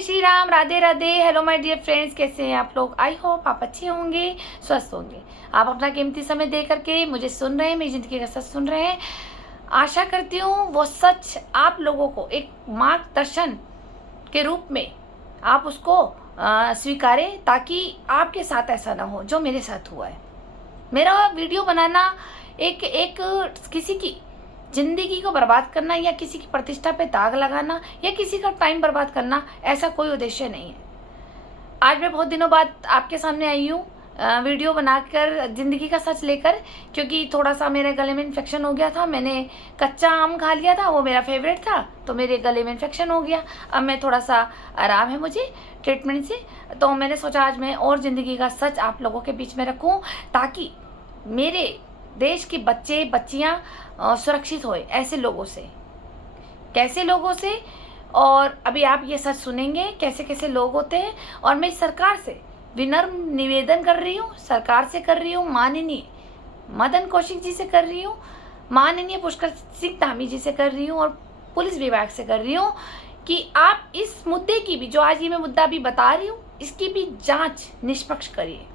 जय Shri Ram, Radhe Radhe. Hello my dear friends, कैसे हैं आप लोग? आई होप आप अच्छे होंगे, स्वस्थ होंगे। आप अपना कीमती समय दे करके मुझे सुन रहे हैं, मेरी ज़िंदगी का सच सुन रहे हैं। आशा करती हूँ वो सच आप लोगों को एक मार्गदर्शन के रूप में आप उसको स्वीकारें, ताकि आपके साथ ऐसा ना हो जो मेरे साथ हुआ है। मेरा वीडियो बनाना एक किसी की ज़िंदगी को बर्बाद करना या किसी की प्रतिष्ठा पे दाग लगाना या किसी का टाइम बर्बाद करना, ऐसा कोई उद्देश्य नहीं है। आज मैं बहुत दिनों बाद आपके सामने आई हूँ वीडियो बनाकर, ज़िंदगी का सच लेकर, क्योंकि थोड़ा सा मेरे गले में इन्फेक्शन हो गया था। मैंने कच्चा आम खा लिया था, वो मेरा फेवरेट था, तो मेरे गले में इन्फेक्शन हो गया। अब मैं थोड़ा सा आराम है मुझे ट्रीटमेंट से, तो मैंने सोचा आज मैं और ज़िंदगी का सच आप लोगों के बीच में रखूँ, ताकि मेरे देश के बच्चे बच्चियाँ सुरक्षित होए ऐसे लोगों से। कैसे लोगों से? और अभी आप ये सच सुनेंगे कैसे कैसे लोग होते हैं। और मैं सरकार से विनम्र निवेदन कर रही हूँ, सरकार से कर रही हूँ, माननीय मदन कौशिक जी से कर रही हूँ, माननीय पुष्कर सिंह धामी जी से कर रही हूँ, और पुलिस विभाग से कर रही हूँ कि आप इस मुद्दे की भी, जो आज ये मैं मुद्दा अभी बता रही हूँ, इसकी भी जांच निष्पक्ष करिए।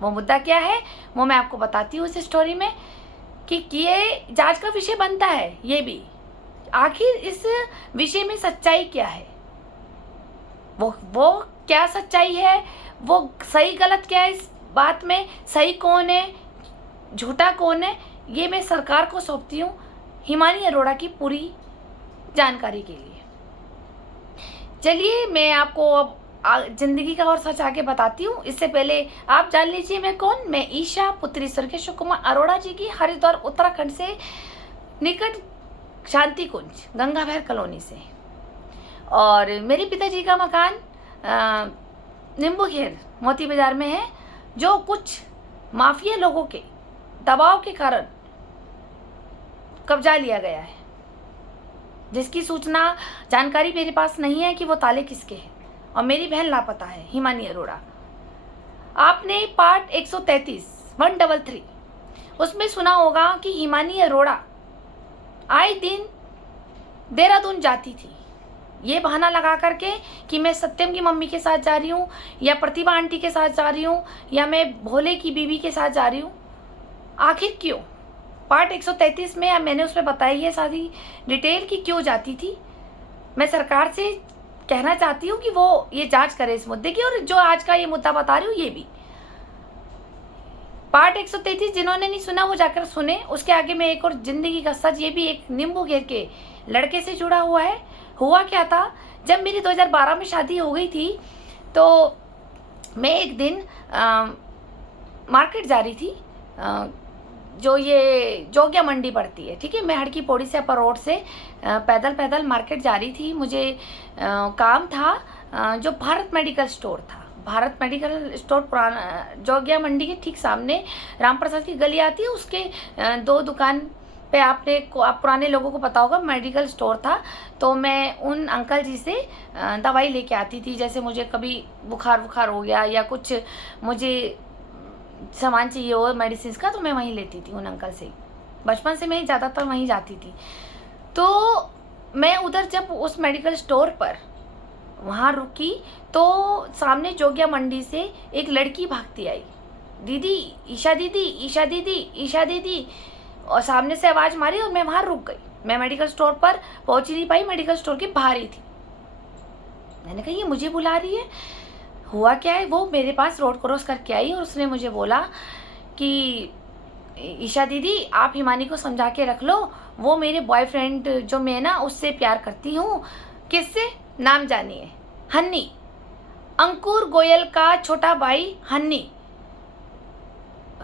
वो मुद्दा क्या है वो मैं आपको बताती हूँ इस स्टोरी में, कि ये जांच का विषय बनता है। ये भी आखिर इस विषय में सच्चाई क्या है, वो क्या सच्चाई है, वो सही गलत क्या है, इस बात में सही कौन है झूठा कौन है, ये मैं सरकार को सौंपती हूँ हिमानी अरोड़ा की पूरी जानकारी के लिए। चलिए मैं आपको अब जिंदगी का और सच आगे बताती हूँ। इससे पहले आप जान लीजिए मैं कौन। मैं ईशा, पुत्री स्वर्गीय अशोक कुमार अरोड़ा जी की, हरिद्वार उत्तराखंड से निकट शांति कुंज गंगा बहर कॉलोनी से। और मेरे पिताजी का मकान नींबू घेर मोती बाजार में है, जो कुछ माफिया लोगों के दबाव के कारण कब्जा लिया गया है, जिसकी सूचना जानकारी मेरे पास नहीं है कि वो ताले किसके हैं। और मेरी बहन लापता है, हिमानी अरोड़ा। आपने पार्ट 133 उसमें सुना होगा कि हिमानी अरोड़ा आए दिन देहरादून जाती थी, ये बहाना लगा करके कि मैं सत्यम की मम्मी के साथ जा रही हूँ, या प्रतिभा आंटी के साथ जा रही हूँ, या मैं भोले की बीवी के साथ जा रही हूँ। आखिर क्यों? पार्ट 133 में मैंने उसमें बताई है सारी डिटेल कि क्यों जाती थी। मैं सरकार से कहना चाहती हूँ कि वो ये जांच करे इस मुद्दे की, और जो आज का ये मुद्दा बता रही हूँ ये भी। पार्ट 133 जिन्होंने नहीं सुना वो जाकर सुने। उसके आगे में एक और जिंदगी का सच, ये भी एक नींबू घेर के लड़के से जुड़ा हुआ है। हुआ क्या था, जब मेरी 2012 में शादी हो गई थी, तो मैं एक दिन मार्केट जा रही थी, जो ये जोगिया मंडी पड़ती है, ठीक है। मैं हड़की पौड़ी से अपर रोड से पैदल पैदल मार्केट जा रही थी। मुझे काम था जो भारत मेडिकल स्टोर था। भारत मेडिकल स्टोर पुराना जोगिया मंडी के ठीक सामने राम प्रसाद की गली आती है, उसके दो दुकान पे आप पुराने लोगों को पता होगा मेडिकल स्टोर था। तो मैं उन अंकल जी से दवाई लेके आती थी, जैसे मुझे कभी बुखार हो गया या कुछ मुझे सामान चाहिए हो मेडिसिन का, तो मैं वहीं लेती थी उन अंकल से। बचपन से मैं ज़्यादातर वहीं जाती थी। तो मैं उधर जब उस मेडिकल स्टोर पर वहाँ रुकी, तो सामने जोगिया मंडी से एक लड़की भागती आई, दीदी ईशा दीदी, ईशा दीदी, ईशा दीदी, और सामने से आवाज़ मारी, और मैं वहाँ रुक गई। मैं मेडिकल स्टोर पर पहुँच नहीं पाई, मेडिकल स्टोर के बाहर ही थी। मैंने कहा ये मुझे बुला रही है, हुआ क्या है। वो मेरे पास रोड क्रॉस करके आई और उसने मुझे बोला कि ईशा दीदी आप हिमानी को समझा के रख लो, वो मेरे बॉयफ्रेंड जो मैं ना उससे प्यार करती हूँ। किससे? नाम जानिए, हन्नी, अंकुर गोयल का छोटा भाई हन्नी,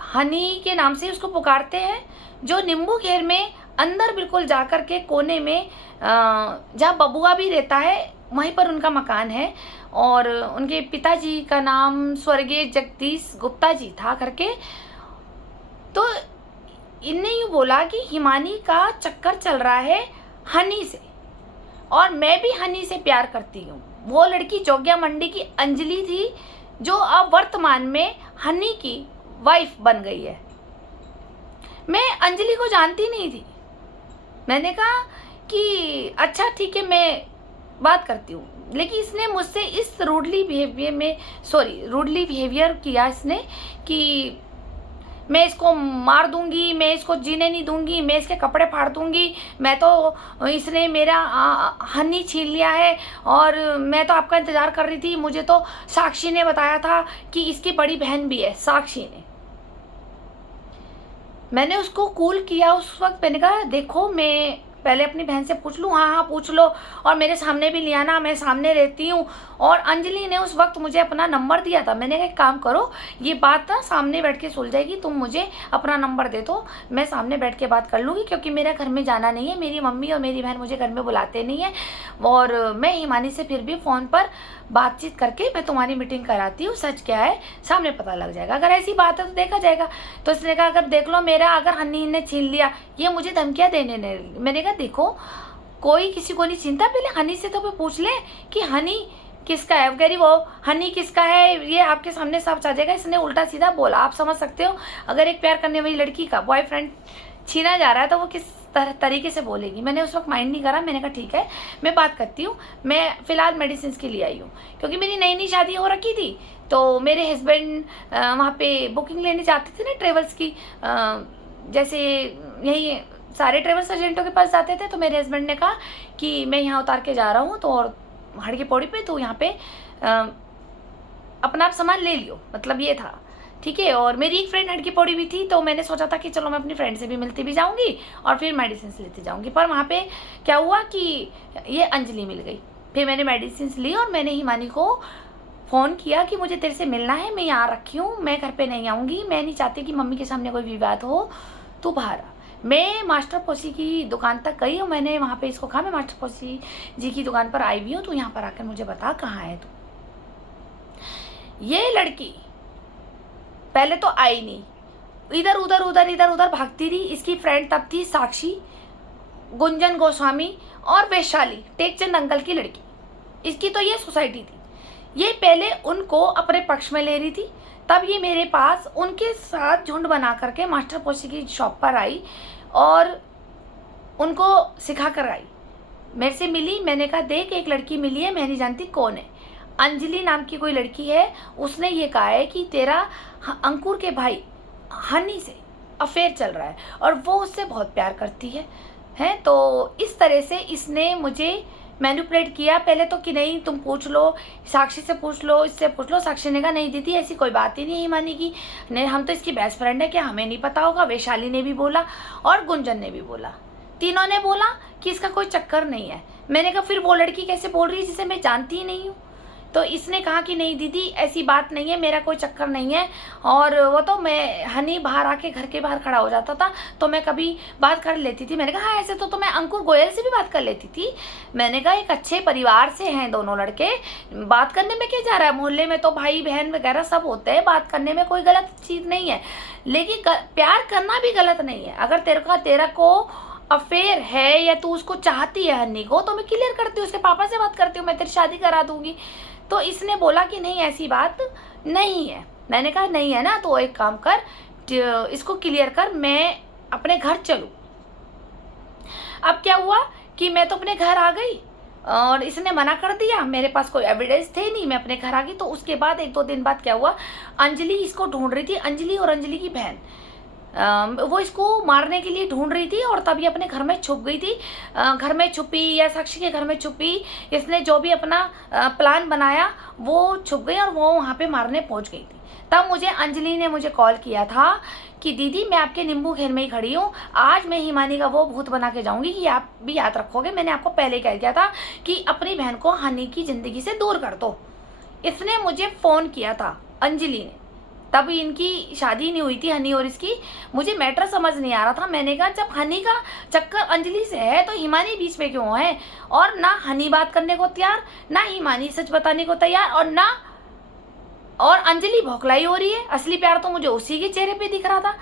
हनी के नाम से उसको पुकारते हैं, जो नींबू घेर में अंदर बिल्कुल जा कर के कोने में जहाँ बबुआ भी रहता है वहीं पर उनका मकान है। और उनके पिताजी का नाम स्वर्गीय जगदीश गुप्ता जी था करके। तो इनने यूँ बोला कि हिमानी का चक्कर चल रहा है हनी से, और मैं भी हनी से प्यार करती हूँ। वो लड़की जोगिया मंडी की अंजलि थी, जो अब वर्तमान में हनी की वाइफ बन गई है। मैं अंजलि को जानती नहीं थी। मैंने कहा कि अच्छा ठीक है मैं बात करती हूँ। लेकिन इसने मुझसे इस रूडली बिहेवियर किया इसने कि मैं इसको मार दूंगी, मैं इसको जीने नहीं दूंगी, मैं इसके कपड़े फाड़ दूंगी, मैं तो इसने मेरा हनी छीन लिया है और मैं तो आपका इंतज़ार कर रही थी, मुझे तो साक्षी ने बताया था कि इसकी बड़ी बहन भी है। साक्षी ने, मैंने उसको कूल किया उस वक्त। मैंने कहा देखो, मैं पहले अपनी बहन से पूछ लूँ। हाँ पूछ लो, और मेरे सामने भी लिया ना, मैं सामने रहती हूँ। और अंजलि ने उस वक्त मुझे अपना नंबर दिया था। मैंने कहा एक काम करो, ये बात ना सामने बैठ के सुलझेगी, तुम मुझे अपना नंबर दे दो, मैं सामने बैठ के बात कर लूँगी, क्योंकि मेरा घर में जाना नहीं है, मेरी मम्मी और मेरी बहन मुझे घर में बुलाते नहीं है, और मैं हिमानी से फिर भी फ़ोन पर बातचीत करके मैं तुम्हारी मीटिंग कराती हूँ, सच क्या है सामने पता लग जाएगा, अगर ऐसी बात है तो देखा जाएगा। तो इसने कहा अगर देख लो मेरा, अगर हनी ने छीन लिया, ये मुझे धमकियाँ देने ने। मैंने कहा देखो, कोई किसी को नहीं छीनता, पहले हनी से तो पूछ ले कि हनी किसका है। कह रही वो हनी किसका है, ये आपके सामने सब आ जाएगा। इसने उल्टा सीधा बोला, आप समझ सकते हो, अगर एक प्यार करने वाली लड़की का बॉयफ्रेंड छीना जा रहा है तो वो किस तरीके से बोलेगी। मैंने उस वक्त माइंड नहीं करा, मैंने कहा ठीक है मैं बात करती हूँ, मैं फ़िलहाल मेडिसिन के लिए आई हूँ, क्योंकि मेरी नई नई शादी हो रखी थी। तो मेरे हस्बैंड वहाँ पे बुकिंग लेने जाते थे ना ट्रेवल्स की, जैसे यही सारे ट्रेवल्स एजेंटों के पास जाते थे। तो मेरे हस्बैंड ने कहा कि मैं यहाँ उतार के जा रहा हूँ, तो और हड़की पौड़ी पे, तो यहाँ पे अपना आप सामान ले लियो, मतलब ये था, ठीक है। और मेरी एक फ्रेंड हड़की पौड़ी भी थी, तो मैंने सोचा था कि चलो मैं अपनी फ्रेंड से भी मिलती भी जाऊंगी और फिर मेडिसिन लेती जाऊंगी। पर वहाँ पे क्या हुआ कि ये अंजलि मिल गई। फिर मैंने मेडिसिन ली और मैंने हिमानी को फ़ोन किया कि मुझे तेरे से मिलना है, मैं यहाँ रखी हूँ, मैं घर पे नहीं आऊँगी, मैं नहीं चाहती कि मम्मी के सामने कोई विवाद हो, तू बाहर आ। मैं मास्टर पोसी की दुकान तक गई और मैंने वहाँ पे इसको कहा मैं मास्टर पोसी जी की दुकान पर आई हुई हूँ, तो यहाँ पर आकर मुझे बता कहाँ है तू। ये लड़की पहले तो आई नहीं, इधर उधर भागती रही। इसकी फ्रेंड तब थी साक्षी, गुंजन गोस्वामी और वैशाली टेकचंद अंकल की लड़की। इसकी तो ये सोसाइटी थी। ये पहले उनको अपने पक्ष में ले रही थी, तब ये मेरे पास उनके साथ झुंड बना करके मास्टर पोसी की शॉप पर आई और उनको सिखा कर आई। मेरे से मिली, मैंने कहा देख एक लड़की मिली है, मैं नहीं जानती कौन है, अंजलि नाम की कोई लड़की है, उसने ये कहा है कि तेरा अंकुर के भाई हनी से अफेयर चल रहा है और वो उससे बहुत प्यार करती है। तो इस तरह से इसने मुझे मैनिपुलेट किया। पहले तो कि नहीं तुम पूछ लो, साक्षी से पूछ लो, इससे पूछ लो। साक्षी ने कहा नहीं दीदी ऐसी कोई बात ही नहीं है हिमानी की, नहीं हम तो इसकी बेस्ट फ्रेंड है, क्या हमें नहीं पता होगा। वैशाली ने भी बोला और गुंजन ने भी बोला, तीनों ने बोला कि इसका कोई चक्कर नहीं है। मैंने कहा फिर वो लड़की कैसे बोल रही है जिसे मैं जानती ही नहीं हूँ। तो इसने कहा कि नहीं दीदी ऐसी बात नहीं है, मेरा कोई चक्कर नहीं है। और वो तो मैं हनी बाहर आके घर के बाहर खड़ा हो जाता था तो मैं कभी बात कर लेती थी। मैंने कहा हाँ ऐसे तो मैं अंकुर गोयल से भी बात कर लेती थी। मैंने कहा एक अच्छे परिवार से हैं दोनों लड़के, बात करने में क्या जा रहा है, मोहल्ले में तो भाई बहन वगैरह सब होते हैं, बात करने में कोई गलत चीज़ नहीं है। लेकिन प्यार करना भी गलत नहीं है। अगर तेरा को अफेयर है या तू उसको चाहती है हनी को, तो मैं क्लियर करती हूँ, उसके पापा से बात करती हूँ, मैं तेरी शादी करा दूंगी। तो इसने बोला कि नहीं ऐसी बात नहीं है। मैंने कहा नहीं है ना, तो एक काम कर, इसको क्लियर कर, मैं अपने घर चलूँ। अब क्या हुआ कि मैं तो अपने घर आ गई और इसने मना कर दिया, मेरे पास कोई एविडेंस थे नहीं, मैं अपने घर आ गई। तो उसके बाद 1-2 दिन बाद क्या हुआ, अंजलि इसको ढूंढ रही थी, अंजलि और अंजलि की बहन वो इसको मारने के लिए ढूंढ रही थी और तभी अपने घर में छुप गई थी। घर में छुपी या साक्षी के घर में छुपी, इसने जो भी अपना प्लान बनाया वो छुप गई और वो वहाँ पे मारने पहुँच गई थी। तब मुझे अंजलि ने मुझे कॉल किया था कि दीदी मैं आपके नींबू घेर में ही खड़ी हूँ, आज मैं हिमानी का वो भूत बना के जाऊँगी कि आप भी याद रखोगे, मैंने आपको पहले कह दिया था कि अपनी बहन को हनी की ज़िंदगी से दूर कर दो। इसने मुझे फ़ोन किया था अंजलि ने, तब इनकी शादी नहीं हुई थी हनी और इसकी। मुझे मैटर समझ नहीं आ रहा था। मैंने कहा जब हनी का चक्कर अंजलि से है तो हिमानी बीच में क्यों है, और ना हनी बात करने को तैयार, ना हिमानी सच बताने को तैयार, और अंजलि भौखलाई हो रही है। असली प्यार तो मुझे उसी के चेहरे पे दिख रहा था।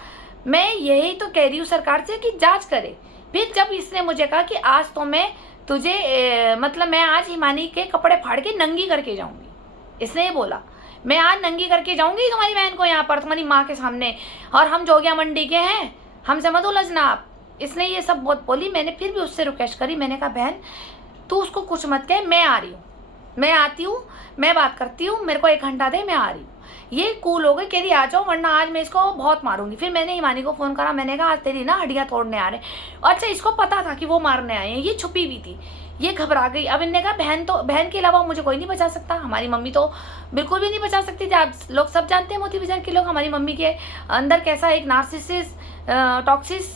मैं यही तो कह रही हूँ सरकार से कि जांच करे। फिर जब इसने मुझे कहा कि आज तो मैं तुझे मतलब मैं आज हिमानी के कपड़े फाड़ के नंगी करके जाऊँगी, इसने ये बोला मैं आज नंगी करके जाऊंगी तुम्हारी बहन को यहाँ पर तुम्हारी माँ के सामने, और हम जोगिया मंडी के हैं, हमसे मत उलझना आप। इसने ये सब बहुत बोली। मैंने फिर भी उससे रिक्वेस्ट करी, मैंने कहा बहन तू उसको कुछ मत कह, मैं आ रही हूँ, मैं आती हूँ, मैं बात करती हूँ, मेरे को 1 घंटा दे, मैं आ रही हूँ। ये कूल हो गई, कह रही आ जाओ वरना आज मैं इसको बहुत मारूंगी। फिर मैंने हिमानी को फ़ोन करा, मैंने कहा आज तेरी ना हड्डियाँ तोड़ने आ रहे। अच्छा, इसको पता था कि वो मारने आए हैं, ये छुपी हुई थी, ये घबरा गई। अब इनने कहा बहन के अलावा मुझे कोई नहीं बचा सकता। हमारी मम्मी तो बिल्कुल भी नहीं बचा सकती थी। आप लोग सब जानते हैं मोती बाजार के लोग हमारी मम्मी के अंदर कैसा एक नार्सिसिस्ट टॉक्सिस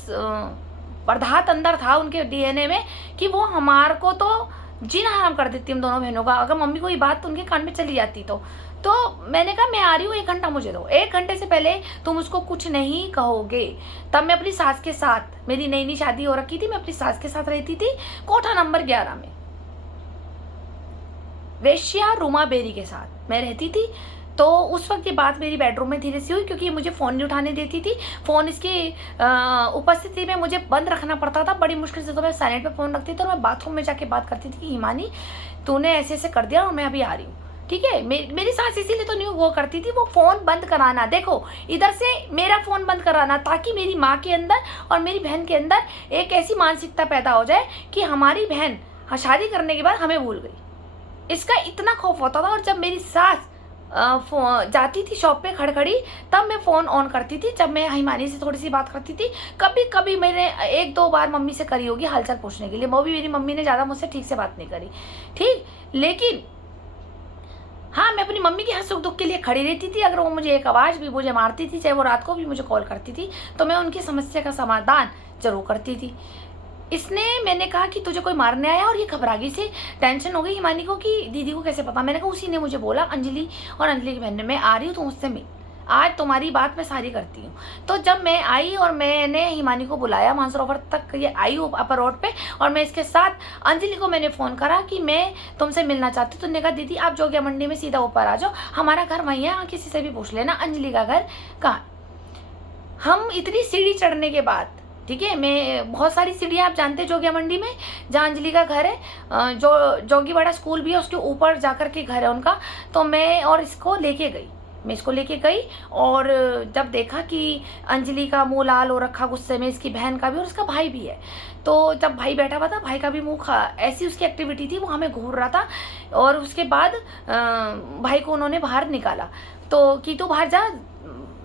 पदार्थ अंदर था उनके डीएनए में, कि वो हमार को तो जीना हराम कर देती हम दोनों बहनों का। अगर मम्मी को ये बात उनके कान में चली जाती तो मैंने कहा मैं आ रही हूँ, 1 घंटा मुझे दो। 1 घंटे से पहले तुम उसको कुछ नहीं कहोगे। तब मैं अपनी सास के साथ, मेरी नई नई शादी हो रखी थी, मैं अपनी सास के साथ रहती थी कोठा नंबर 11 में, वेश्या रूमा बेरी के साथ मैं रहती थी। तो उस वक्त ये बात मेरी बेडरूम में धीरे से हुई, क्योंकि ये मुझे फ़ोन नहीं उठाने देती थी। फ़ोन इसकी उपस्थिति में मुझे बंद रखना पड़ता था, बड़ी मुश्किल से। तो मैं साइलेंट पे फ़ोन रखती थी और मैं बाथरूम में जाके बात करती थी कि हिमानी तूने ऐसे ऐसे कर दिया और मैं अभी आ रही हूँ, ठीक है। मेरी सास इसीलिए तो नहीं वो करती थी, वो फ़ोन बंद कराना, देखो इधर से मेरा फ़ोन बंद कराना, ताकि मेरी माँ के अंदर और मेरी बहन के अंदर एक ऐसी मानसिकता पैदा हो जाए कि हमारी बहन शादी करने के बाद हमें भूल गई। इसका इतना खौफ होता था। और जब मेरी सास जाती थी शॉप पे खड़खड़ी, तब मैं फ़ोन ऑन करती थी। जब मैं हिमानी से थोड़ी सी बात करती थी, कभी कभी मैंने 1-2 बार मम्मी से करी होगी हालचाल पूछने के लिए, वो भी मेरी मम्मी ने ज़्यादा मुझसे ठीक से बात नहीं करी, ठीक। लेकिन हाँ, मैं अपनी मम्मी के हर सुख दुख के लिए खड़ी रहती थी। अगर वो मुझे एक आवाज़ भी मुझे मारती थी, चाहे वो रात को भी मुझे कॉल करती थी, तो मैं उनकी समस्या का समाधान जरूर करती थी। इसने, मैंने कहा कि तुझे कोई मारने आया, और ये घबरा गई, से टेंशन हो गई हिमानी को कि दीदी को कैसे पता। मैंने कहा उसी ने मुझे बोला, अंजलि और अंजलि की बहन ने, मैं आ रही हूँ तुम उससे मिल, आज तुम्हारी बात मैं सारी करती हूँ। तो जब मैं आई और मैंने हिमानी को बुलाया, मानसरोवर तक ये आई अपर रोड पे, और मैं इसके साथ अंजलि को मैंने फ़ोन करा कि मैं तुमसे मिलना चाहती हूँ। तो उन्होंने कहा दीदी आप जोगिया मंडी में सीधा ऊपर आ जाओ, हमारा घर वहीं है, किसी से भी पूछ लेना अंजलि का घर कहाँ। हम इतनी सीढ़ी चढ़ने के बाद, ठीक है, मैं बहुत सारी सीढ़ियाँ आप जानते हैं जोगिया मंडी में, जहाँ अंजलि का घर है, जो जोगीवाड़ा स्कूल भी है उसके ऊपर जाकर के घर है उनका। तो मैं और इसको लेके गई, मैं इसको लेके गई, और जब देखा कि अंजलि का मुंह लाल हो रखा गुस्से में, इसकी बहन का भी और उसका भाई भी है, तो जब भाई बैठा हुआ था, भाई का भी मुंह ऐसी उसकी एक्टिविटी थी, वो हमें घूर रहा था। और उसके बाद भाई को उन्होंने बाहर निकाला, तो कि तू बाहर जा,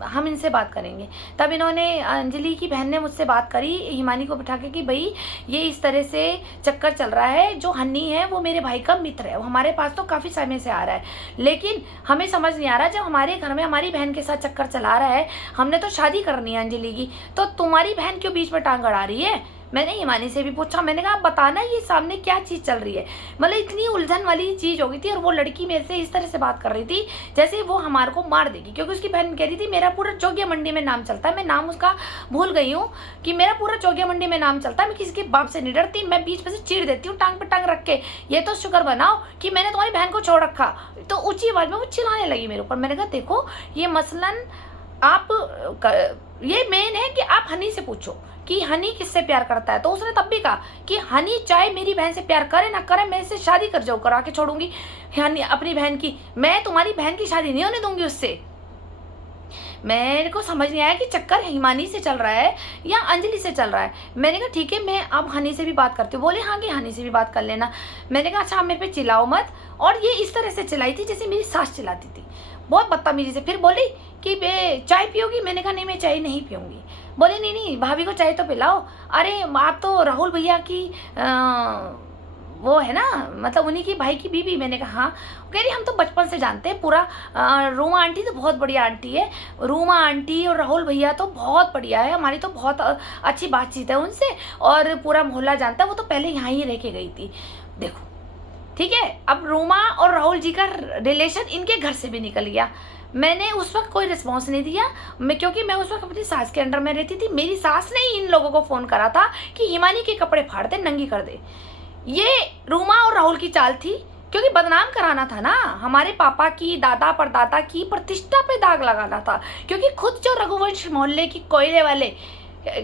हम इनसे बात करेंगे। तब इन्होंने, अंजलि की बहन ने मुझसे बात करी हिमानी को बिठा के कि भाई ये इस तरह से चक्कर चल रहा है, जो हन्नी है वो मेरे भाई का मित्र है, वो हमारे पास तो काफ़ी समय से आ रहा है, लेकिन हमें समझ नहीं आ रहा, जब हमारे घर में हमारी बहन के साथ चक्कर चला रहा है, हमने तो शादी करनी है अंजलि की, तो तुम्हारी बहन क्यों बीच में टांग अड़ा रही है। मैंने हिमानी से भी पूछा, मैंने कहा आप बताना ये सामने क्या चीज़ चल रही है। मतलब इतनी उलझन वाली चीज़ हो गई थी, और वो लड़की मेरे से इस तरह से बात कर रही थी जैसे वो हमारे को मार देगी, क्योंकि उसकी बहन कह रही थी मेरा पूरा जोगिया मंडी में नाम चलता है, मैं नाम उसका भूल गई हूँ, कि मेरा पूरा जोगिया मंडी में नाम चलता है, मैं किसी के बाप से नहीं डरती, मैं बीच में से चीर देती हूँ टांग पे टांग रख के, ये तो शुक्र बनाओ कि मैंने तुम्हारी बहन को छोड़ रखा। तो ऊँची आवाज़ में वो चिल्लाने लगी मेरे ऊपर। मैंने कहा देखो ये मसलन आप ये मेन है कि आप हनी से पूछो कि हनी किससे प्यार करता है। तो उसने तब भी कहा कि हनी चाहे मेरी बहन से प्यार करे ना करे, मैं इससे शादी कर जाऊँ, करा के छोड़ूंगी हनी अपनी बहन की, मैं तुम्हारी बहन की शादी नहीं होने दूंगी उससे। मेरे को समझ नहीं आया कि चक्कर हिमानी से चल रहा है या अंजलि से चल रहा है। मैंने कहा ठीक है, मैं अब हनी से भी बात करती हूँ। बोले हाँ कि हनी से भी बात कर लेना। मैंने कहा अच्छा आप मेरे पे चिल्लाओ मत। और ये इस तरह से चिल्लाई थी जैसे मेरी सास चिल्लाती थी, बहुत बदतमीजी से। फिर बोली कि बे चाय पियोगी। मैंने कहा नहीं मैं चाय नहीं पीऊँगी। बोले नहीं नहीं भाभी को चाय तो पिलाओ। अरे आप तो राहुल भैया की वो है ना, मतलब उन्हीं की भाई की बीवी। मैंने कहा हाँ। कह रही हम तो बचपन से जानते हैं पूरा, रूमा आंटी तो बहुत बढ़िया आंटी है, रूमा आंटी और राहुल भैया तो बहुत बढ़िया है, हमारी तो बहुत अच्छी बातचीत है उनसे, और पूरा मोहल्ला जानता है, वो तो पहले यहाँ ही रह के गई थी। देखो ठीक है, अब रूमा और राहुल जी का रिलेशन इनके घर से भी निकल गया। मैंने उस वक्त कोई रिस्पॉन्स नहीं दिया, क्योंकि मैं उस वक्त अपनी सास के अंडर में रहती थी। मेरी सास ने ही इन लोगों को फ़ोन करा था कि हिमानी के कपड़े फाड़ दे, नंगी कर दे। ये रूमा और राहुल की चाल थी, क्योंकि बदनाम कराना था ना, हमारे पापा की दादा परदादा की प्रतिष्ठा पे दाग लगाना था। क्योंकि खुद जो रघुवंश मोहल्ले की कोयले वाले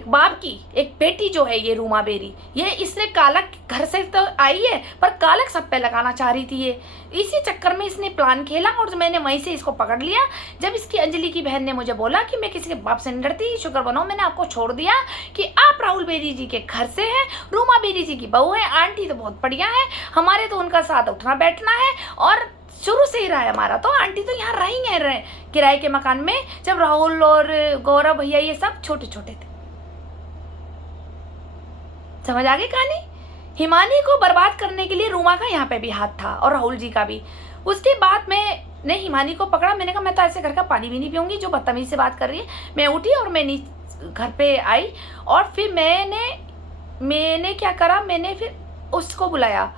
बाप की एक बेटी जो है ये रूमा बेरी, ये इसने कालक घर से तो आई है पर कालक सब पे लगाना चाह रही थी ये। इसी चक्कर में इसने प्लान खेला और मैंने वहीं से इसको पकड़ लिया। जब इसकी अंजलि की बहन ने मुझे बोला कि मैं किसी के बाप से नहीं डरती, शुक्र बनाओ मैंने आपको छोड़ दिया कि आप राहुल बेरी जी के घर से हैं, रूमा बेरी जी की बहू है, आंटी तो बहुत बढ़िया है, हमारे तो उनका साथ उठना बैठना है और शुरू से ही रहा है हमारा। तो आंटी तो यहाँ रहे किराए के मकान में, जब राहुल और गौरव भैया ये सब छोटे छोटे थे। समझ आ गई कहानी? हिमानी को बर्बाद करने के लिए रूमा का यहाँ पे भी हाथ था और राहुल जी का भी। उसके बाद मैंने हिमानी को पकड़ा, मैंने कहा मैं तो ऐसे घर का पानी भी नहीं पीऊंगी जो बदतमीज से बात कर रही है। मैं उठी और मैं घर पे आई और फिर मैंने क्या करा, मैंने फिर उसको बुलाया,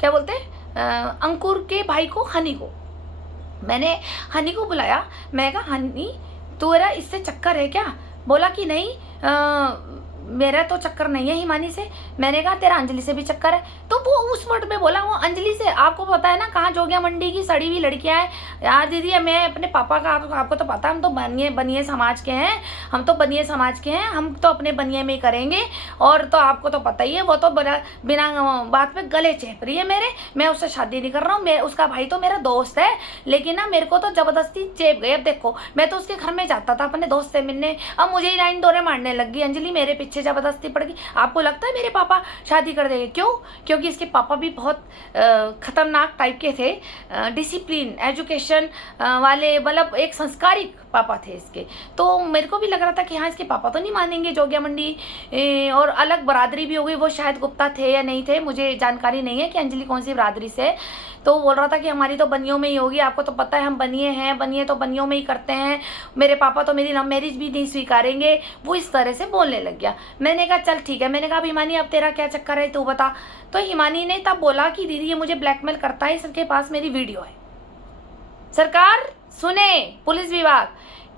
क्या बोलते हैं, अंकुर के भाई को, हनी को। मैंने हनी को बुलाया, मैं कहा हनी तेरा इससे चक्कर है क्या? बोला कि नहीं मेरा तो चक्कर नहीं है हिमानी से। मैंने कहा तेरा अंजलि से भी चक्कर है। तो वो उस वर्ड में बोला वो अंजलि से। आपको पता है ना कहाँ जोगिया मंडी की सड़ी हुई लड़कियां हैं यार दीदी। मैं अपने पापा का आपको तो पता है, हम तो बनिए समाज के हैं, हम तो बनिए समाज के हैं, हम तो अपने बनिए में ही करेंगे। और तो आपको तो पता ही है वो तो बिना बात में गले चेप रही है मेरे। मैं उससे शादी नहीं कर रहा हूँ, उसका भाई तो मेरा दोस्त है, लेकिन ना मेरे को तो जबरदस्ती चेप गई। अब देखो मैं तो उसके घर में जाता था अपने दोस्त से मिलने, अब मुझे ही लाइन दौरे मारने लग गई अंजलि, मेरे पीछे जबरदस्ती पड़ गई। आपको लगता है मेरे पापा शादी कर देंगे? क्यों? क्योंकि इसके पापा भी बहुत खतरनाक टाइप के थे, डिसिप्लिन एजुकेशन वाले, मतलब एक संस्कारिक पापा थे इसके। तो मेरे को भी लग रहा था कि हाँ इसके पापा तो नहीं मानेंगे जोगिया मंडी, और अलग बरादरी भी हो गई। वो शायद गुप्ता थे या नहीं थे, मुझे जानकारी नहीं है कि अंजलि कौन सी बरादरी से। तो बोल रहा था कि हमारी तो बनियों में ही होगी, आपको तो पता है हम बनिए हैं, बनिए तो बनियों में ही करते हैं, मेरे पापा तो मेरी लव मैरिज भी नहीं स्वीकारेंगे। वो इस तरह से बोलने लग गया। मैंने कहा चल ठीक है। मैंने कहा हिमानी अब तेरा क्या चक्कर है तू बता। तो हिमानी ने तब बोला कि दीदी ये मुझे ब्लैकमेल करता है, इसके पास मेरी वीडियो है। सरकार सुने, पुलिस विभाग,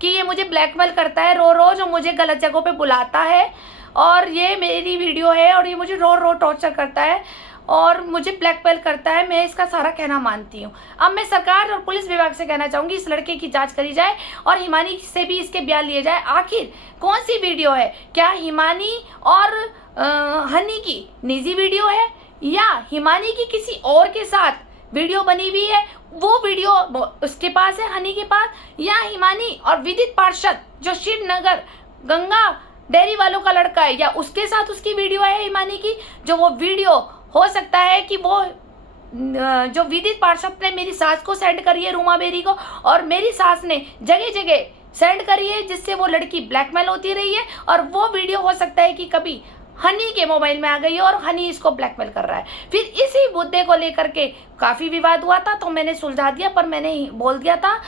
कि ये मुझे ब्लैकमेल करता है, रोज और मुझे गलत जगहों पे बुलाता है और ये मेरी वीडियो है और ये मुझे रोज टॉर्चर करता है और मुझे ब्लैकमेल करता है। मैं इसका सारा कहना मानती हूँ। अब मैं सरकार और पुलिस विभाग से कहना चाहूँगी इस लड़के की जांच करी जाए और हिमानी से भी इसके बयान लिए जाए। आखिर कौन सी वीडियो है? क्या हिमानी और हनी की निजी वीडियो है या हिमानी की किसी और के साथ वीडियो बनी हुई है, वो वीडियो उसके पास है, हनी के पास, या हिमानी और विदित पार्षद जो शिवनगर गंगा डेयरी वालों का लड़का है, या उसके साथ उसकी वीडियो है हिमानी की। जो वो वीडियो हो सकता है कि वो जो विदित पार्षद ने मेरी सास को सेंड करी है, रूमा बेरी को, और मेरी सास ने जगह जगह सेंड करी है, जिससे वो लड़की ब्लैकमेल होती रही है। और वो वीडियो हो सकता है कि कभी हनी के मोबाइल में आ गई और हनी इसको ब्लैकमेल कर रहा है। फिर इसी मुद्दे को लेकर के काफ़ी विवाद हुआ था, तो मैंने सुलझा दिया। पर मैंने बोल दिया था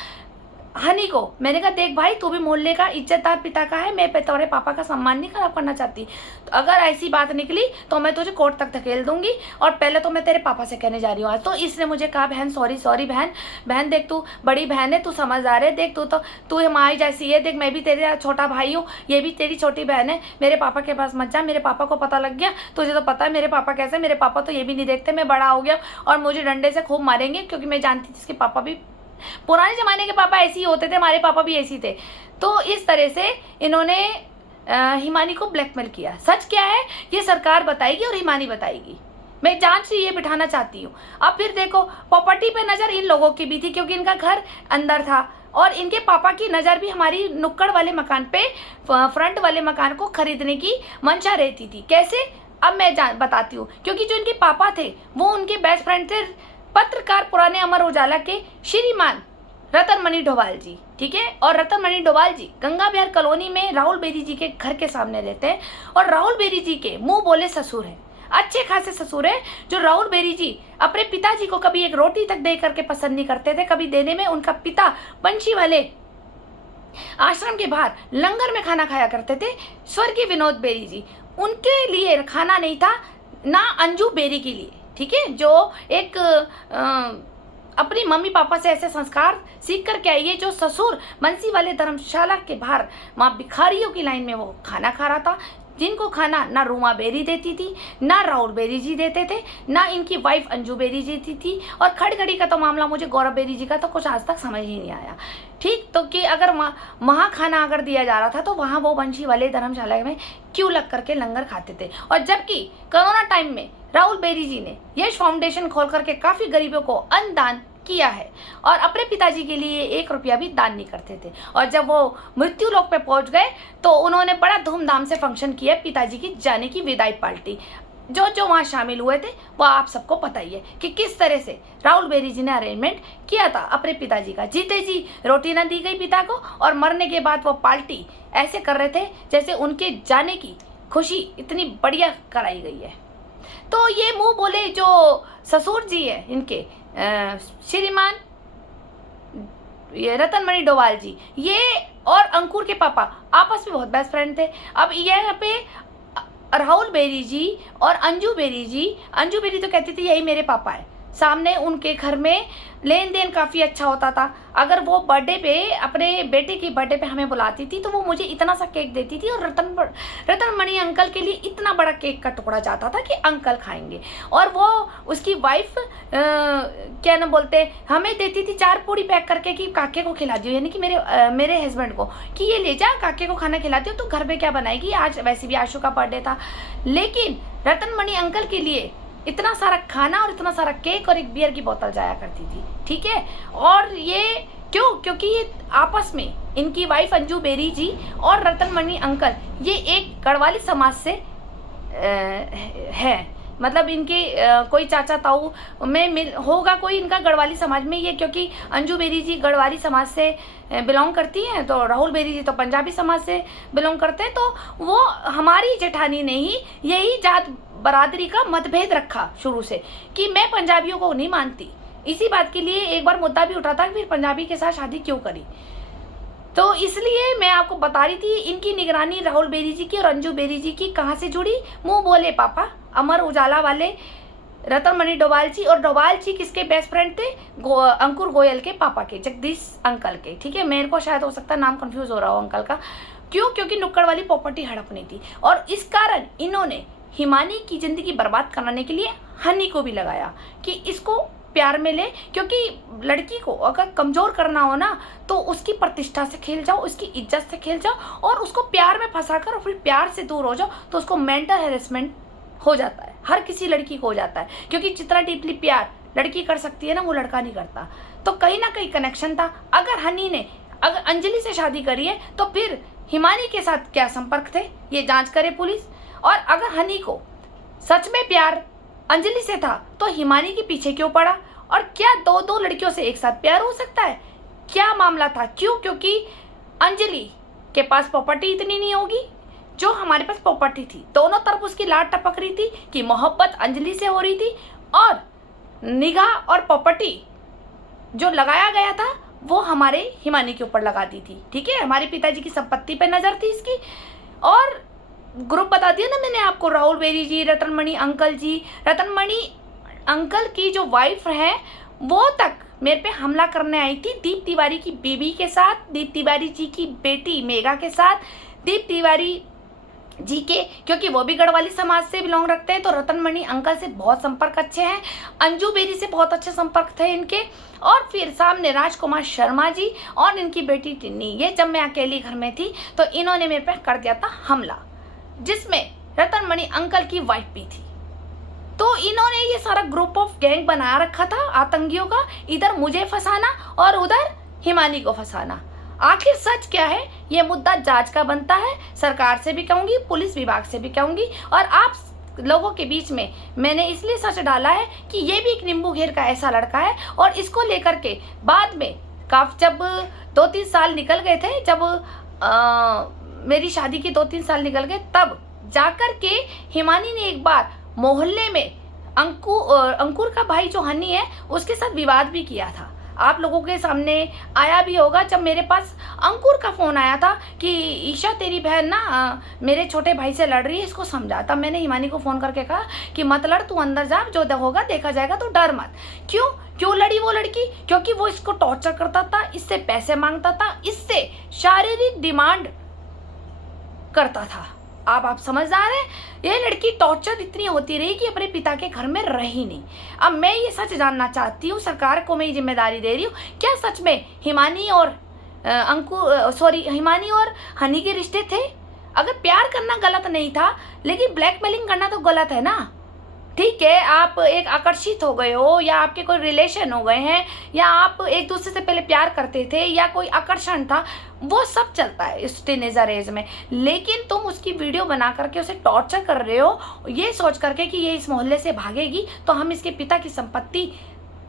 हनी को, मैंने कहा देख भाई तू भी मोहल्ले का इज्जतदार पिता का है, मैं तुम्हारे पापा का सम्मान नहीं खराब करना चाहती। तो अगर ऐसी बात निकली तो मैं तुझे कोर्ट तक धकेल दूंगी और पहले तो मैं तेरे पापा से कहने जा रही हूँ आज। तो इसने मुझे कहा बहन सॉरी बहन देख तू बड़ी बहन है, तू समझदार है, देख तू हमारी जैसी है, देख मैं भी तेरा छोटा भाई हूँ, ये भी तेरी छोटी बहन है, मेरे पापा के पास मत जा, मेरे पापा को पता लग गया, तुझे तो पता है मेरे पापा कैसे, मेरे पापा तो ये भी नहीं देखते, मैं बड़ा हो गया और मुझे डंडे से खूब मारेंगे, क्योंकि मैं जानती थी इसके पापा भी पुराने ज़माने के पापा ऐसे ही होते थे, हमारे पापा भी ऐसे थे। तो इस तरह से इन्होंने हिमानी को ब्लैकमेल किया। सच क्या है ये सरकार बताएगी और हिमानी बताएगी। मैं जांच ये बिठाना चाहती हूँ। अब फिर देखो प्रॉपर्टी पे नज़र इन लोगों की भी थी, क्योंकि इनका घर अंदर था और इनके पापा की नज़र भी हमारी नुक्कड़ वाले मकान पे, फ्रंट वाले मकान को खरीदने की मंशा रहती थी। कैसे? अब मैं बताती हूँ। क्योंकि जो इनके पापा थे वो उनके बेस्ट फ्रेंड थे पत्रकार पुराने अमर उजाला के श्रीमान रतन मणि डोभाल जी, ठीक है। और रतन मणि डोभाल जी गंगा बिहार कॉलोनी में राहुल बेरी जी के घर के सामने रहते हैं और राहुल बेरी जी के मुंह बोले ससुर हैं, अच्छे खासे ससुर है। जो राहुल बेरी जी अपने पिताजी को कभी एक रोटी तक दे करके पसंद नहीं करते थे, कभी देने में उनका पिता बंशी वाले आश्रम के बाहर लंगर में खाना खाया करते थे। स्वर्गीय विनोद बेरी जी, उनके लिए खाना नहीं था ना अंजू बेरी के लिए, ठीक है, जो एक अपनी मम्मी पापा से ऐसे संस्कार सीख कर के आई है। जो ससुर बंसी वाले धर्मशाला के बाहर माँ भिखारियों की लाइन में वो खाना खा रहा था, जिनको खाना ना रूमा बेरी देती थी, ना राहुल बेरी जी देते थे, ना इनकी वाइफ अंजू बेरी जी थी। और खड़ी खड़ी का तो मामला मुझे गौरव बेरी जी का तो कुछ आज तक समझ ही नहीं आया। ठीक, तो कि अगर वहाँ खाना अगर दिया जा रहा था तो वहाँ वो बंशी वाले धर्मशाला में क्यों लग करके लंगर खाते थे। और जबकि कोरोना टाइम में राहुल बेरी जी ने यश फाउंडेशन खोल करके काफ़ी गरीबों को अन्नदान किया है और अपने पिताजी के लिए 1 रुपया भी दान नहीं करते थे। और जब वो मृत्यु लोक पे पहुंच गए तो उन्होंने बड़ा धूमधाम से फंक्शन किया पिताजी की जाने की विदाई पार्टी। जो जो वहाँ शामिल हुए थे वो आप सबको पता ही है कि किस तरह से राहुल बेरी जी ने अरेंजमेंट किया था अपने पिताजी का। जीते जी रोटी ना दी गई पिता को और मरने के बाद वो पार्टी ऐसे कर रहे थे जैसे उनके जाने की खुशी इतनी बढ़िया कराई गई है। तो ये मुंह बोले जो ससुर जी है इनके श्रीमान ये रतनमणि डोभाल जी, ये और अंकुर के पापा आपस में बहुत बेस्ट फ्रेंड थे। अब यहाँ पे राहुल बेरी जी और अंजू बेरी तो कहती थी यही मेरे पापा है। सामने उनके घर में लेन देन काफ़ी अच्छा होता था। अगर वो बर्थडे पे अपने बेटे की बर्थडे पे हमें बुलाती थी तो वो मुझे इतना सा केक देती थी और रतनमणि अंकल के लिए इतना बड़ा केक का टुकड़ा जाता था कि अंकल खाएंगे। और वो उसकी वाइफ क्या ना बोलते हमें देती थी 4 पूड़ी पैक करके कि काके को खिला दियो, यानी कि मेरे हस्बैंड को कि ये ले जा काके को खाना खिला दियो, तो घर पे क्या बनाएगी, आज वैसे भी आशु का बर्थडे था। लेकिन रतनमणि अंकल के लिए इतना सारा खाना और इतना सारा केक और एक बियर की बोतल जाया करती थी, ठीक है। और ये क्योंकि ये आपस में इनकी वाइफ अंजू बेरी जी और रतनमणि अंकल ये एक गढ़वाली समाज से है, मतलब इनके कोई चाचा ताऊ में होगा कोई इनका गढ़वाली समाज में। ये क्योंकि अंजू बेरी जी गढ़वाली समाज से बिलोंग करती हैं तो राहुल बेरी जी तो पंजाबी समाज से बिलोंग करते हैं। तो वो हमारी जेठानी ने ही यही जात बरादरी का मतभेद रखा शुरू से कि मैं पंजाबियों को नहीं मानती। इसी बात के लिए एक बार मुद्दा भी उठा था कि फिर पंजाबी के साथ शादी क्यों करी। तो इसलिए मैं आपको बता रही थी इनकी निगरानी राहुल बेरी जी की और अंजू बेरी जी की कहाँ से जुड़ी। मुंह बोले पापा अमर उजाला वाले रतनमणि डोभाल जी, और डोभाल जी किसके बेस्ट फ्रेंड थे, अंकुर गोयल के पापा के, जगदीश अंकल के, ठीक है। मेरे को शायद हो सकता है नाम कंफ्यूज हो रहा हो अंकल का। क्यों? क्योंकि नुक्कड़ वाली प्रॉपर्टी हड़पनी थी और इस कारण इन्होंने हिमानी की जिंदगी बर्बाद कराने के लिए हनी को भी लगाया कि इसको प्यार में ले, क्योंकि लड़की को अगर कमज़ोर करना हो ना तो उसकी प्रतिष्ठा से खेल जाओ, उसकी इज्जत से खेल जाओ और उसको प्यार में फंसा कर और फिर प्यार से दूर हो जाओ तो उसको मेंटल हैरेसमेंट हो जाता है। हर किसी लड़की को हो जाता है, क्योंकि जितना डीपली प्यार लड़की कर सकती है ना वो लड़का नहीं करता। तो कहीं ना कहीं कनेक्शन था। अगर हनी ने अगर अंजलि से शादी करी है तो फिर हिमानी के साथ क्या संपर्क थे ये जांच करे पुलिस। और अगर हनी को सच में प्यार अंजलि से था तो हिमानी के पीछे क्यों पड़ा, और क्या दो लड़कियों से एक साथ प्यार हो सकता है, क्या मामला था? क्यों? क्योंकि अंजलि के पास प्रॉपर्टी इतनी नहीं होगी जो हमारे पास प्रॉपर्टी थी। दोनों तरफ उसकी लाट टपक रही थी कि मोहब्बत अंजलि से हो रही थी और निगाह और प्रॉपर्टी जो लगाया गया था वो हमारे हिमानी के ऊपर लगा दी थी, ठीक है। हमारे पिताजी की संपत्ति पे नज़र थी इसकी। और ग्रुप बता दिया ना मैंने आपको, राहुल बेरी जी, रतनमणि अंकल जी, रतनमणि अंकल की जो वाइफ है वो तक मेरे पे हमला करने आई थी दीप तिवारी की बीबी के साथ, दीप तिवारी जी की बेटी मेघा के साथ, दीप तिवारी जी के, क्योंकि वो भी गढ़वाली समाज से बिलोंग रखते हैं तो रतनमणि अंकल से बहुत संपर्क अच्छे हैं, अंजू बेरी से बहुत अच्छे संपर्क थे इनके। और फिर सामने राजकुमार शर्मा जी और इनकी बेटी टिन्नी, ये जब मैं अकेली घर में थी तो इन्होंने मेरे पे कर दिया था हमला, जिसमें रतनमणि अंकल की वाइफ भी थी। तो इन्होंने ये सारा ग्रुप ऑफ गैंग बना रखा था आतंकियों का, इधर मुझे फंसाना और उधर हिमानी को फंसाना। आखिर सच क्या है ये मुद्दा जांच का बनता है। सरकार से भी कहूँगी, पुलिस विभाग से भी कहूँगी, और आप लोगों के बीच में मैंने इसलिए सच डाला है कि ये भी एक नींबू घेर का ऐसा लड़का है। और इसको लेकर के बाद में जब 2-3 साल निकल गए थे, जब मेरी शादी के 2-3 साल निकल गए, तब जाकर के हिमानी ने एक बार मोहल्ले में अंकुर का भाई जो हनी है उसके साथ विवाद भी किया था। आप लोगों के सामने आया भी होगा जब मेरे पास अंकुर का फ़ोन आया था कि ईशा तेरी बहन ना मेरे छोटे भाई से लड़ रही है, इसको समझा। तब मैंने हिमानी को फ़ोन करके कहा कि मत लड़, तू अंदर जा, जो होगा देखा जाएगा, तो डर मत। क्यों लड़ी वो लड़की? क्योंकि वो इसको टॉर्चर करता था, इससे पैसे मांगता था, इससे शारीरिक डिमांड करता था। आप समझदार हैं। ये लड़की टॉर्चर इतनी होती रही कि अपने पिता के घर में रही नहीं। अब मैं ये सच जानना चाहती हूँ, सरकार को मैं ये जिम्मेदारी दे रही हूँ, क्या सच में हिमानी और हिमानी और हनी के रिश्ते थे। अगर प्यार करना गलत नहीं था, लेकिन ब्लैकमेलिंग करना तो गलत है ना। ठीक है, आप एक आकर्षित हो गए हो, या आपके कोई रिलेशन हो गए हैं, या आप एक दूसरे से पहले प्यार करते थे, या कोई आकर्षण था, वो सब चलता है इस टीनेजर एज में। लेकिन तुम उसकी वीडियो बना करके उसे टॉर्चर कर रहे हो, ये सोच करके कि ये इस मोहल्ले से भागेगी तो हम इसके पिता की संपत्ति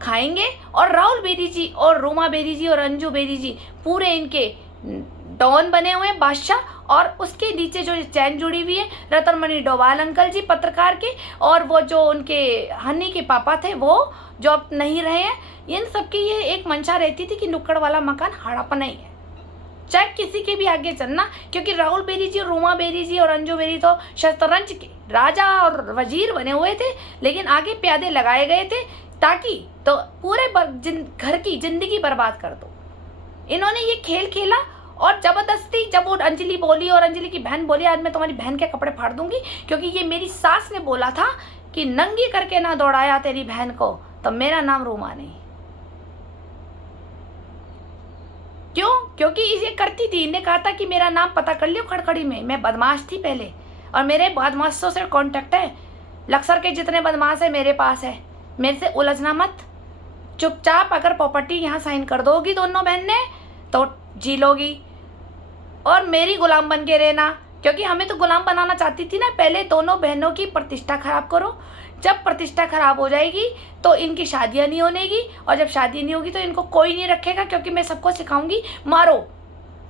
खाएंगे। और राहुल बेरी जी और रोमा बेरी जी और अंजू बेरी जी पूरे इनके डॉन बने हुए हैं, बादशाह। और उसके नीचे जो चैन जुड़ी हुई है रतनमणि डोभाल अंकल जी पत्रकार के, और वो जो उनके हनी के पापा थे वो जो अब नहीं रहे हैं। इन सबकी ये एक मंशा रहती थी कि नुक्कड़ वाला मकान हड़पना ही है, चाहे किसी के भी आगे चलना। क्योंकि राहुल बेरी जी और रोमा बेरी जी और अंजू बेरी तो शतरंज के राजा और वजीर बने हुए थे, लेकिन आगे प्यादे लगाए गए थे ताकि तो पूरे घर की जिंदगी बर्बाद कर दो। इन्होंने ये खेल खेला, और जबरदस्ती जब वो अंजलि बोली और अंजलि की बहन बोली आज मैं तुम्हारी बहन के कपड़े फाड़ दूंगी, क्योंकि ये मेरी सास ने बोला था कि नंगी करके ना दौड़ाया तेरी बहन को तो मेरा नाम रोमा नहीं। क्यों? क्योंकि इसे करती थी, इन्हें कहा था कि मेरा नाम पता कर लियो खड़खड़ी में, मैं बदमाश थी पहले और मेरे बदमाशों से कांटेक्ट है। लक्सर के जितने बदमाश है मेरे पास है, मेरे से उलझना मत। चुपचाप अगर प्रॉपर्टी यहाँ साइन कर दोगी दोनों बहन ने तो जी लोगी, और मेरी गुलाम बन के रहना। क्योंकि हमें तो गुलाम बनाना चाहती थी ना। पहले दोनों बहनों की प्रतिष्ठा खराब करो, जब प्रतिष्ठा खराब हो जाएगी तो इनकी शादियां नहीं होनेगी, और जब शादी नहीं होगी तो इनको कोई नहीं रखेगा। क्योंकि मैं सबको सिखाऊंगी, मारो,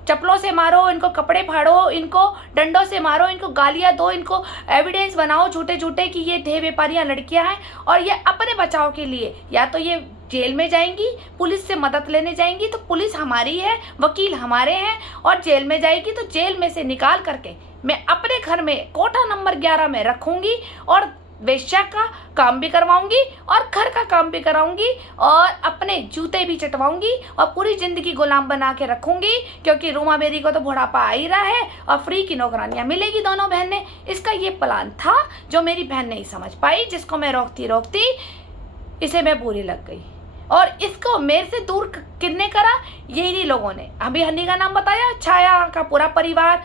चप्पलों से मारो, इनको कपड़े फाड़ो, इनको डंडों से मारो, इनको गालियां दो, इनको एविडेंस बनाओ झूठे झूठे कि ये देह व्यापारियाँ लड़कियां हैं, और ये अपने बचाव के लिए या तो ये जेल में जाएंगी, पुलिस से मदद लेने जाएंगी तो पुलिस हमारी है, वकील हमारे हैं, और जेल में जाएगी तो जेल में से निकाल करके मैं अपने घर में कोठा नंबर 11 में रखूंगी, और वेश्या का काम भी करवाऊंगी और घर का काम भी कराऊंगी, और अपने जूते भी चटवाऊंगी, और पूरी जिंदगी गुलाम बना के रखूंगी। क्योंकि रोमा बेरी को तो बुढ़ापा आ ही रहा है और फ्री की नौकरानियां मिलेगी दोनों बहन ने। इसका ये प्लान था जो मेरी बहन नहीं समझ पाई, जिसको मैं रोकती रोकती इसे मैं बुरी लग गई, और इसको मेरे से दूर किसने करा? यही लोगों ने। अभी हनी का नाम बताया, छाया का पूरा परिवार,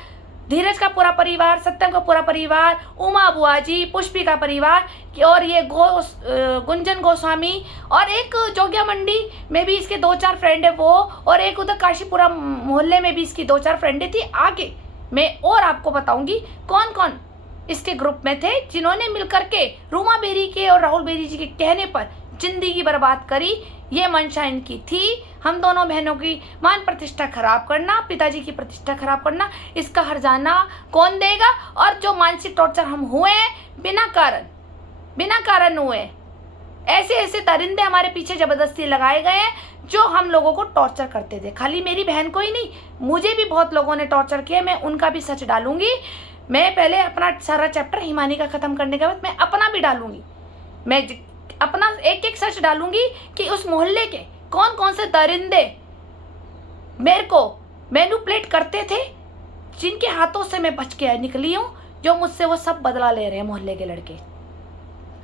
धीरज का पूरा परिवार, सत्यम का पूरा परिवार, उमा बुआ जी, पुष्पी का परिवार, और ये गुंजन गोस्वामी, और एक जोगिया मंडी में भी इसके 2-4 फ्रेंड है वो, और एक उधर काशीपुरा मोहल्ले में भी इसकी 2-4 फ्रेंडें थी। आगे मैं और आपको बताऊंगी कौन कौन इसके ग्रुप में थे जिन्होंने मिलकर के रूमा बेरी के और राहुल बेरी जी के कहने पर जिंदगी बर्बाद करी। ये मंशा इनकी थी, हम दोनों बहनों की मान प्रतिष्ठा खराब करना, पिताजी की प्रतिष्ठा खराब करना। इसका हर्जाना कौन देगा? और जो मानसिक टॉर्चर हम हुए बिना कारण हुए, ऐसे ऐसे दरिंदे हमारे पीछे जबरदस्ती लगाए गए हैं जो हम लोगों को टॉर्चर करते थे। खाली मेरी बहन को ही नहीं, मुझे भी बहुत लोगों ने टॉर्चर किया। मैं उनका भी सच डालूंगी। मैं पहले अपना सारा चैप्टर हिमानी का खत्म करने के बाद मैं अपना भी डालूंगी। मैं अपना एक एक सच डालूंगी कि उस मोहल्ले के कौन कौन से दरिंदे मेरे को मैनिपुलेट करते थे, जिनके हाथों से मैं बच के निकली हूँ, जो मुझसे वो सब बदला ले रहे हैं मोहल्ले के लड़के।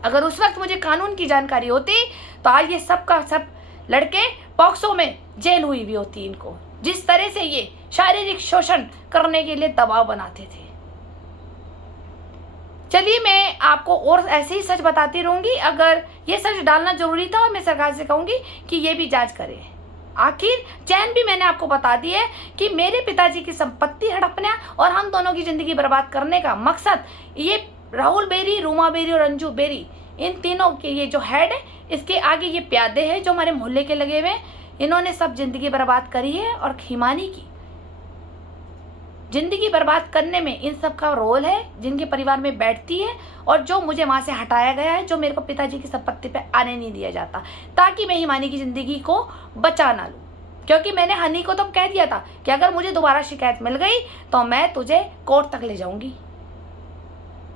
अगर उस वक्त मुझे कानून की जानकारी होती तो आज ये सब का सब लड़के पॉक्सो में जेल हुई भी होती इनको। जिस तरह से ये शारीरिक शोषण करने के लिए दबाव बनाते थे। चलिए मैं आपको और ऐसे ही सच बताती रहूंगी। अगर ये सच डालना जरूरी था और मैं सरकार से कहूंगी कि ये भी जांच करे। आखिर चैन भी मैंने आपको बता दी है कि मेरे पिताजी की संपत्ति हड़पना और हम दोनों की जिंदगी बर्बाद करने का मकसद ये राहुल बेरी, रूमा बेरी और अंजू बेरी, इन तीनों के ये जो हेड है, इसके आगे ये प्यादे हैं जो हमारे मोहल्ले के लगे हुए हैं। इन्होंने सब जिंदगी बर्बाद करी है, और हिमानी की जिंदगी बर्बाद करने में इन सब का रोल है, जिनके परिवार में बैठती है, और जो मुझे वहाँ से हटाया गया है, जो मेरे को पिताजी की संपत्ति पे आने नहीं दिया जाता, ताकि मैं हिमानी की ज़िंदगी को बचा ना लूँ। क्योंकि मैंने हनी को तो कह दिया था कि अगर मुझे दोबारा शिकायत मिल गई तो मैं तुझे कोर्ट तक ले जाऊँगी।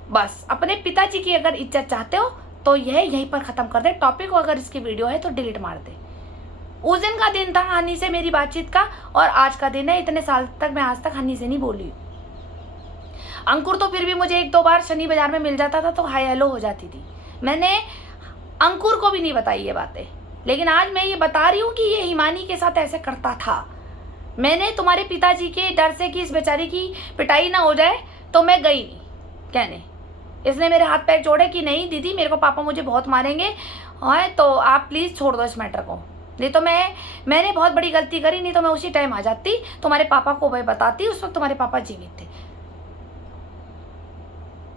बस अपने पिताजी की अगर इज्जत चाहते हो तो यह यहीं पर ख़त्म कर दे टॉपिक को। अगर इसकी वीडियो है तो डिलीट मार दे। उस दिन का दिन था हनी से मेरी बातचीत का, और आज का दिन है। इतने साल तक मैं आज तक हनी से नहीं बोली। अंकुर तो फिर भी मुझे 1-2 बार शनि बाजार में मिल जाता था तो हाय हेलो हो जाती थी। मैंने अंकुर को भी नहीं बताई ये बातें, लेकिन आज मैं ये बता रही हूँ कि ये हिमानी के साथ ऐसे करता था। मैंने तुम्हारे पिताजी के डर से कि इस बेचारी की पिटाई ना हो जाए तो मैं गई नहीं कहने। इसने मेरे हाथ पैर जोड़े कि नहीं दीदी मेरे को पापा मुझे बहुत मारेंगे और तो आप प्लीज़ छोड़ दो इस मैटर को, नहीं तो मैंने बहुत बड़ी गलती करी, नहीं तो मैं उसी टाइम आ जाती तुम्हारे पापा को मैं बताती, उस वक्त तुम्हारे पापा जीवित थे।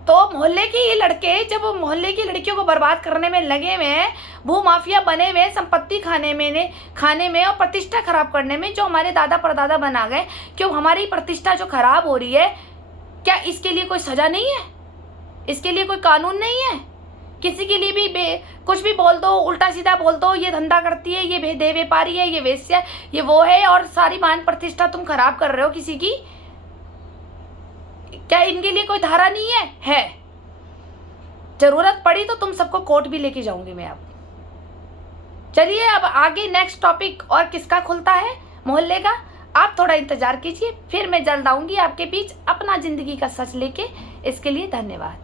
तो मोहल्ले के ये लड़के जब मोहल्ले की लड़कियों को बर्बाद करने में लगे हुए हैं, भू माफिया बने हुए, संपत्ति खाने में और प्रतिष्ठा खराब करने में, जो हमारे दादा परदादा बना गए, क्यों हमारी प्रतिष्ठा जो खराब हो रही है, क्या इसके लिए कोई सजा नहीं है? इसके लिए कोई कानून नहीं है? किसी के लिए भी कुछ भी बोल दो, उल्टा सीधा बोल दो, ये धंधा करती है, ये देह व्यापारी है, ये वेश्या, ये वो है, और सारी मान प्रतिष्ठा तुम खराब कर रहे हो किसी की। क्या इनके लिए कोई धारा नहीं है? जरूरत पड़ी तो तुम सबको कोर्ट भी लेके जाऊंगी मैं। अब चलिए अब आगे नेक्स्ट टॉपिक और किसका खुलता है मोहल्ले का, आप थोड़ा इंतजार कीजिए, फिर मैं जल्द आऊंगी आपके बीच अपना जिंदगी का सच लेके। इसके लिए धन्यवाद।